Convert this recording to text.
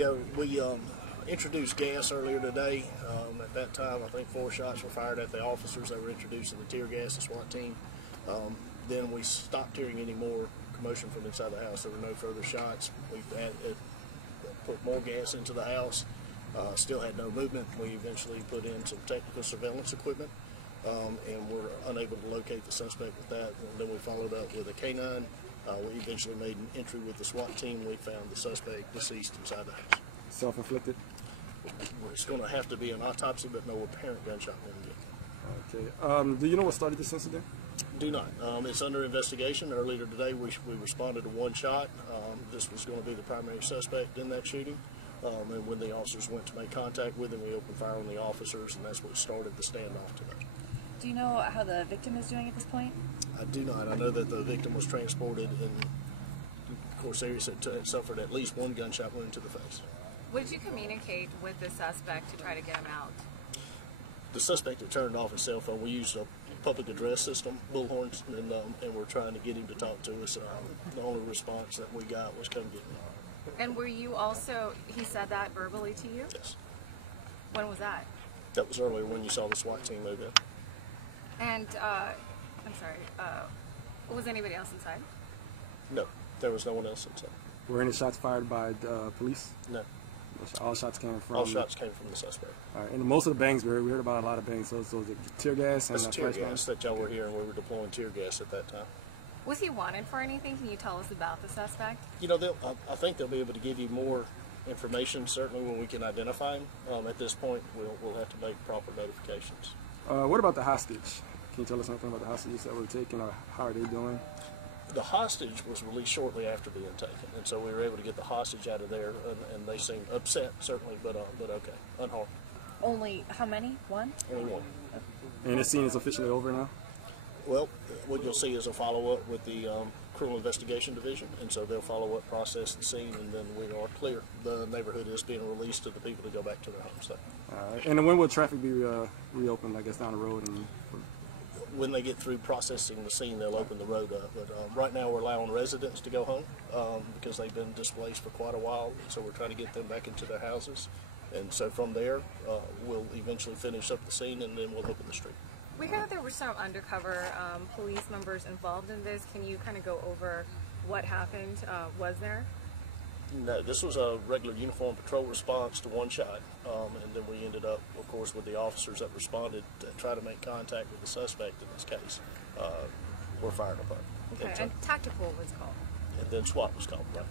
Yeah, we introduced gas earlier today. At that time, I think 4 shots were fired at the officers that were introducing the tear gas, the SWAT team. Then we stopped hearing any more commotion from inside the house. There were no further shots. We put more gas into the house. Still had no movement. We eventually put in some technical surveillance equipment, and were unable to locate the suspect with that. And then we followed up with a canine. We eventually made an entry with the SWAT team. We found the suspect deceased inside the house. Self-inflicted? It's going to have to be an autopsy, but no apparent gunshot wound yet. Okay. Do you know what started this incident? Do not. It's under investigation. Earlier today, we responded to 1 shot. This was going to be the primary suspect in that shooting. And when the officers went to make contact with him, we opened fire on the officers, and that's what started the standoff today. Do you know how the victim is doing at this point? I do not. I know that the victim was transported, and of course, they suffered at least 1 gunshot wound to the face. What did you communicate with the suspect to try to get him out? The suspect had turned off his cell phone. We used a public address system, bullhorns, and we're trying to get him to talk to us. The only response that we got was come get me. And were you also, he said that verbally to you? Yes. When was that? That was earlier when you saw the SWAT team move in. And, I'm sorry, was anybody else inside? No, there was no one else inside. Were any shots fired by police? No. All shots came from... All shots came from the suspect. All right. And most of the bangs, we heard about a lot of bangs. So the tear gas and... That's tear gas that y'all were hearing. We were deploying tear gas at that time. Was he wanted for anything? Can you tell us about the suspect? You know, I think they'll be able to give you more information, certainly when we can identify him. At this point, we'll have to make proper notifications. What about the hostage? Can you tell us anything about the hostages that were taken, or how are they doing? The hostage was released shortly after being taken, and so we were able to get the hostage out of there, and they seemed upset, certainly, but okay, unharmed. Only how many? 1? Only 1. And the scene is officially over now? Well, what you'll see is a follow-up with the Criminal Investigation Division, and so they'll follow up, process the scene, and then we are clear. The neighborhood is being released to the people to go back to their homes. And then when will traffic be reopened, I guess, down the road? And when they get through processing the scene, they'll open the road up. But right now we're allowing residents to go home because they've been displaced for quite a while, so we're trying to get them back into their houses. And so from there, we'll eventually finish up the scene, and then we'll open the street. We heard that there were some undercover police members involved in this. Can you kind of go over what happened? Was there? No, this was a regular uniform patrol response to 1 shot, and then we ended up, of course, with the officers that responded to try to make contact with the suspect in this case. Were fired upon. Okay, and tactical was called. And then SWAT was called. Okay.